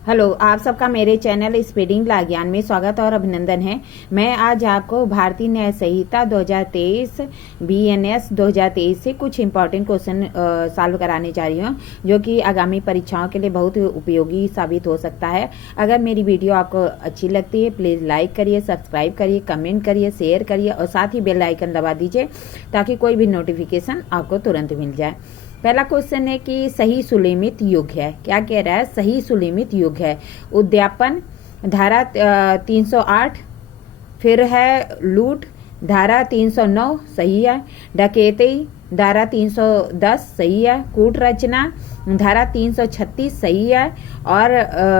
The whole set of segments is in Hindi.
हेलो, आप सबका मेरे चैनल स्पीडिंग ला ज्ञान में स्वागत और अभिनंदन है। मैं आज आपको भारतीय न्याय संहिता 2023 बीएनएस 2023 से कुछ इम्पॉर्टेंट क्वेश्चन सॉल्व कराने जा रही हूँ, जो कि आगामी परीक्षाओं के लिए बहुत उपयोगी साबित हो सकता है। अगर मेरी वीडियो आपको अच्छी लगती है, प्लीज़ लाइक करिए, सब्सक्राइब करिए, कमेंट करिए, शेयर करिए और साथ ही बेल आइकन दबा दीजिए ताकि कोई भी नोटिफिकेशन आपको तुरंत मिल जाए। पहला क्वेश्चन है कि सही सुलेमित युग है। क्या कह रहा है? सही सुलेमित युग है। उद्यापन धारा 308, फिर है लूट धारा 309 सही है। डकैती धारा 310 सही है। कूट रचना धारा 336 सही है। और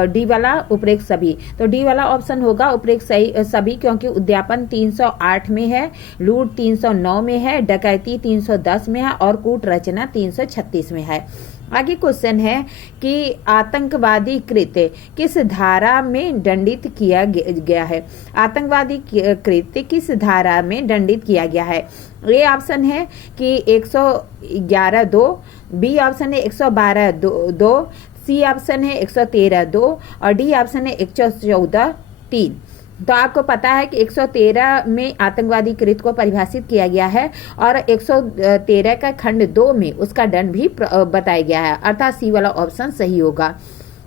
डी वाला उपरेक्त सभी, तो डी वाला ऑप्शन होगा उपरेक्त सही सभी, क्योंकि उद्यापन 308 में है, लूट 309 में है, डकैती 310 में है और कूट रचना 336 में है। आगे क्वेश्चन है कि आतंकवादी कृत्य किस धारा में दंडित किया गया है। आतंकवादी कृत्य किस धारा में दंडित किया गया है? ए ऑप्शन है कि 111(2), बी ऑप्शन है 112(2), सी ऑप्शन है 113(2) और डी ऑप्शन है 114(3). तो आपको पता है कि 113 में आतंकवादी कृत्य को परिभाषित किया गया है और 113 का खंड 2 में उसका दंड भी बताया गया है, अर्थात सी वाला ऑप्शन सही होगा।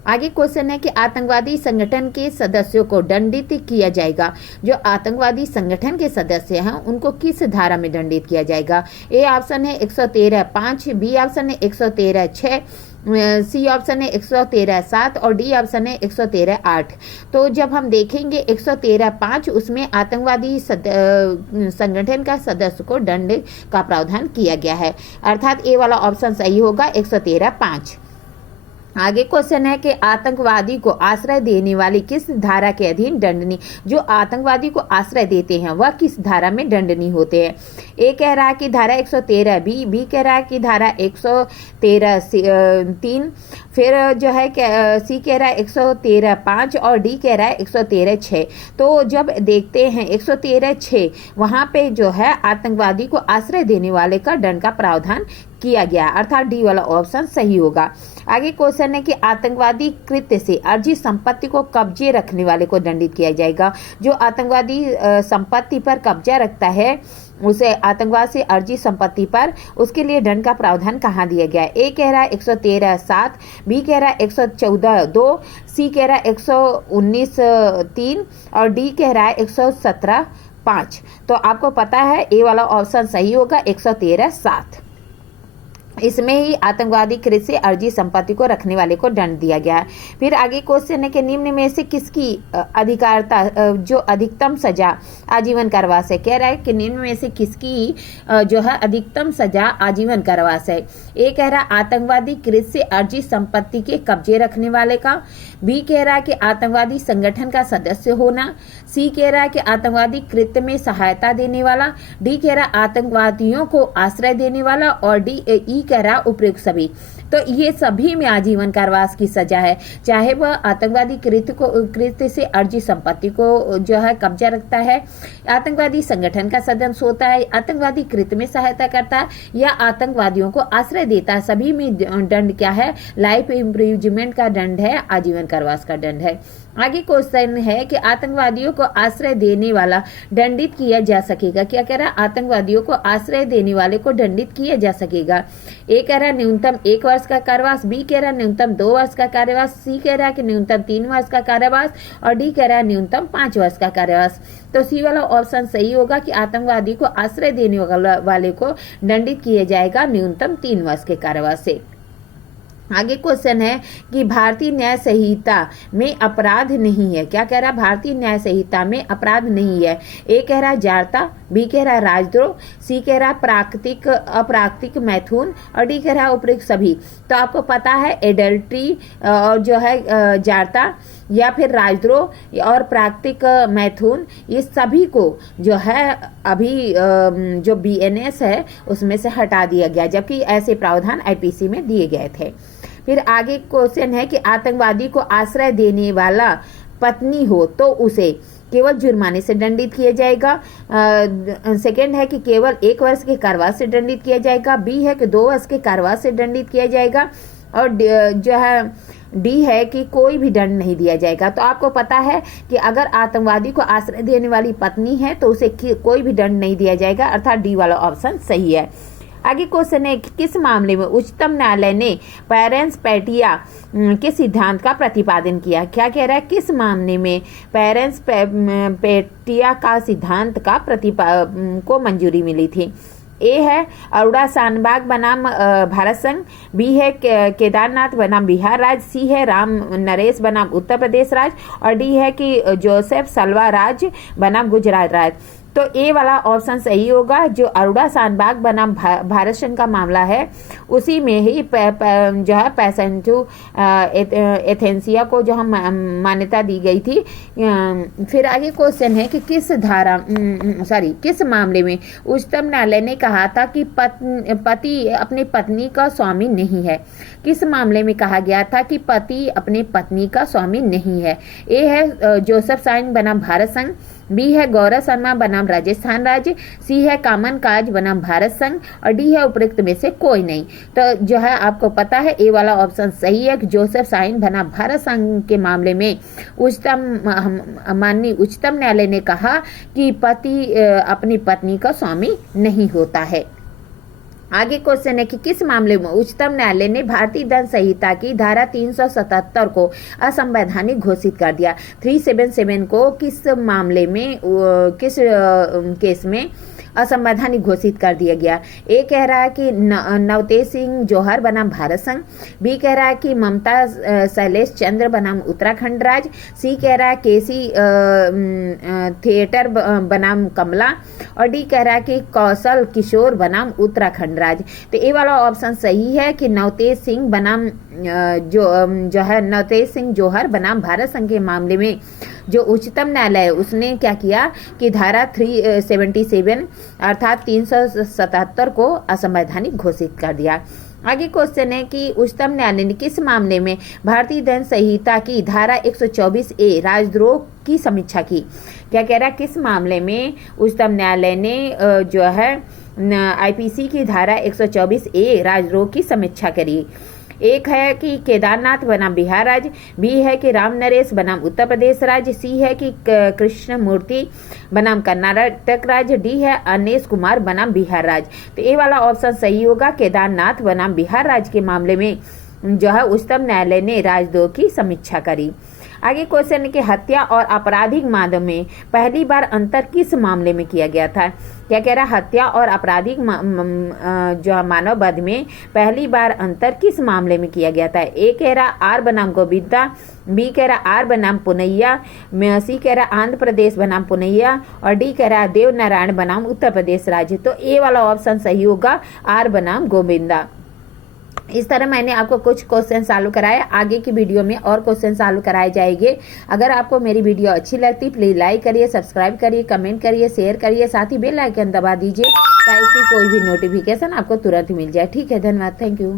आगे क्वेश्चन है कि आतंकवादी संगठन के सदस्यों को दंडित किया जाएगा। जो आतंकवादी संगठन के सदस्य हैं उनको किस धारा में दंडित किया जाएगा? ए ऑप्शन है 113(5), बी ऑप्शन है 113(6), सी ऑप्शन है 113(7) और डी ऑप्शन है 113(8). तो जब हम देखेंगे 113(5), उसमें आतंकवादी संगठन का सदस्य को दंड का प्रावधान किया गया है, अर्थात ए वाला ऑप्शन सही होगा 113(5). आगे क्वेश्चन है कि आतंकवादी को आश्रय देने वाली किस धारा के अधीन दंडनीय, जो आतंकवादी को आश्रय देते हैं वह किस धारा में दंडनीय होते हैं? ए कह रहा है कि धारा 113, बी कह रहा है कि धारा 113(3), फिर जो है सी कह रहा है 113(5) और डी कह रहा है 113(6). तो जब देखते हैं 113(6), वहां पे जो है आतंकवादी को आश्रय देने वाले का दंड का प्रावधान किया गया, अर्थात डी वाला ऑप्शन सही होगा। आगे क्वेश्चन है कि आतंकवादी कृत्य से अर्जित संपत्ति को कब्जे रखने वाले को दंडित किया जाएगा। जो आतंकवादी संपत्ति पर कब्जा रखता है उसे आतंकवाद से अर्जित संपत्ति पर, उसके लिए दंड का प्रावधान कहाँ दिया गया है? ए कह रहा है 113(7), बी कह रहा है 114(2), सी कह रहा है 119(3) और डी कह रहा है 117(5). तो आपको पता है ए वाला ऑप्शन सही होगा 113(7). इसमें ही आतंकवादी कृत्य से अर्जित संपत्ति को रखने वाले को दंड दिया गया है। फिर आगे क्वेश्चन है कि निम्न में से किसकी अधिकारिता जो अधिकतम सजा आजीवन कारावास है? कह रहा है कि निम्न में से किसकी जो है अधिकतम सजा आजीवन कारावास है? ए कह रहा है आतंकवादी कृत्य से अर्जित संपत्ति के कब्जे रखने वाले का, बी कह रहा है कि आतंकवादी संगठन का सदस्य होना, सी कह रहा है कि आतंकवादी कृत्य में सहायता देने वाला, डी कह रहा है आतंकवादियों को आश्रय देने वाला और डी ई कह रहा उपयुक्त सभी। तो ये सभी में आजीवन कारावास की सजा है, चाहे वह आतंकवादी कृत्य से अर्जित संपत्ति को जो है कब्जा रखता है, आतंकवादी संगठन का सदस्य होता है, आतंकवादी कृत्य में सहायता करता है या आतंकवादियों को आश्रय देता है। सभी में दंड क्या है? लाइफ इम्प्रिजनमेंट का दंड है, आजीवन कारावास का दंड है। आगे क्वेश्चन है कि आतंकवादियों को आश्रय देने वाला दंडित किया जा सकेगा। क्या कह रहा है? आतंकवादियों को आश्रय देने वाले को दंडित किया जा सकेगा। ए कह रहा है न्यूनतम 1 वर्ष का कारावास, बी कह रहा है न्यूनतम 2 वर्ष का कारावास, सी कह रहा है कि न्यूनतम 3 वर्ष का कारावास और डी कह रहा है न्यूनतम 5 वर्ष का कारावास। तो सी वाला ऑप्शन सही होगा कि आतंकवादी को आश्रय देने वाले को दंडित किया जाएगा न्यूनतम 3 वर्ष के कारावास से। आगे क्वेश्चन है कि भारतीय न्याय संहिता में अपराध नहीं है। क्या कह रहा है? भारतीय न्याय संहिता में अपराध नहीं है। ए कह रहा है जारता, बी कह रहा है राजद्रोह, सी कह रहा है प्राकृतिक अप्राकृतिक मैथुन और डी कह रहा है उपयुक्त सभी। तो आपको पता है एडल्ट्री और जो है जारता या फिर राजद्रोह और प्राकृतिक मैथुन, ये सभी को जो है अभी जो बीएनएस है उसमें से हटा दिया गया, जबकि ऐसे प्रावधान आईपीसी में दिए गए थे। फिर आगे क्वेश्चन है कि आतंकवादी को आश्रय देने वाला पत्नी हो तो उसे केवल जुर्माने से दंडित किया जाएगा। सेकंड है कि केवल 1 वर्ष के कारावास से दंडित किया जाएगा। बी है कि 2 वर्ष के कारावास से दंडित किया जाएगा। और जो है डी है कि कोई भी दंड नहीं दिया जाएगा। तो आपको पता है कि अगर आतंकवादी को आश्रय देने वाली पत्नी है तो उसे कोई भी दंड नहीं दिया जाएगा, अर्थात डी वाला ऑप्शन सही है। आगे क्वेश्चन है कि किस मामले में उच्चतम न्यायालय ने पेरेंट्स पैटिया के सिद्धांत का प्रतिपादन किया। क्या कह रहा है, किस मामले में पेरेंट्स पैटिया का सिद्धांत का को मंजूरी मिली थी। ए है अरोड़ा शानबाग बनाम भारत संघ, बी है केदारनाथ बनाम बिहार राज्य, सी है राम नरेश बनाम उत्तर प्रदेश राज्य और डी है कि जोसेफ सलवा राज्य बनाम गुजरात राज्य। तो ए वाला ऑप्शन सही होगा। जो अरोड़ा शानबाग बनाम भारत संघ का मामला है उसी में ही जो है पैसेंटू एथेंसिया को जो हम मान्यता दी गई थी। फिर आगे क्वेश्चन है कि किस मामले में उच्चतम न्यायालय ने कहा था कि पति अपनी पत्नी का स्वामी नहीं है। किस मामले में कहा गया था कि पति अपनी पत्नी का स्वामी नहीं है। ए है जोसेफ साइंग बनाम भारत संघ, बी है गौरव शर्मा बनाम राजस्थान राज्य, सी है कामन काज बनाम भारत संघ और डी है उपरोक्त में से कोई नहीं। तो जो है आपको पता है ए वाला ऑप्शन सही है कि जोसेफ साइन बनाम भारत संघ के मामले में माननीय उच्चतम न्यायालय ने कहा कि पति अपनी पत्नी का स्वामी नहीं होता है। आगे क्वेश्चन है कि किस मामले में उच्चतम न्यायालय ने भारतीय दंड संहिता की धारा 377 को असंवैधानिक घोषित कर दिया। 377 को किस मामले में किस केस में असंवैधानिक घोषित कर दिया गया। ए कह रहा है कि नवतेज सिंह जौहर बनाम भारत संघ, बी कह रहा है कि ममता शैलेश चंद्र बनाम उत्तराखंड राज्य, सी कह रहा है केसी थिएटर बनाम कमला और डी कह रहा है कि कौशल किशोर बनाम उत्तराखंड राज्य। तो ए वाला ऑप्शन सही है कि नवतेज सिंह बनाम जो है नवतेज सिंह जौहर बनाम भारत संघ के मामले में जो उच्चतम न्यायालय उसने क्या किया कि धारा 377 अर्थात 377 को असंवैधानिक घोषित कर दिया। आगे क्वेश्चन है कि उच्चतम न्यायालय ने किस मामले में भारतीय दंड संहिता की धारा 124A राजद्रोह की समीक्षा की। क्या कह रहा है, किस मामले में उच्चतम न्यायालय ने जो है IPC की धारा 124A राजद्रोह की समीक्षा करी। एक है कि केदारनाथ बनाम बिहार राज्य, बी है कि राम नरेश बनाम उत्तर प्रदेश राज्य, सी है कि कृष्ण मूर्ति बनाम कर्नाटक राज्य, डी है अनेश कुमार बनाम बिहार राज्य। तो ये वाला ऑप्शन सही होगा। केदारनाथ बनाम बिहार राज्य के मामले में जो है उच्चतम न्यायालय ने राजद्रोह की समीक्षा करी। आगे क्वेश्चन है कि हत्या और आपराधिक मानव में पहली बार अंतर किस मामले में किया गया था। क्या कह रहा है, हत्या और आपराधिक जो मानव वध में पहली बार अंतर किस मामले में किया गया था। ए कह रहा आर बनाम गोविंदा, बी कह रहा आर बनाम पुनैया, सी कह रहा आंध्र प्रदेश बनाम पुनैया और डी कह रहा देव नारायण बनाम उत्तर प्रदेश राज्य। तो ए वाला ऑप्शन सही होगा, आर बनाम गोविंदा। इस तरह मैंने आपको कुछ क्वेश्चन सॉल्व कराए। आगे की वीडियो में और क्वेश्चन सॉल्व कराए जाएंगे। अगर आपको मेरी वीडियो अच्छी लगती प्लीज लाइक करिए, सब्सक्राइब करिए, कमेंट करिए, शेयर करिए, साथ ही बेल आइकन दबा दीजिए ताकि कोई भी नोटिफिकेशन आपको तुरंत मिल जाए। ठीक है, धन्यवाद, थैंक यू।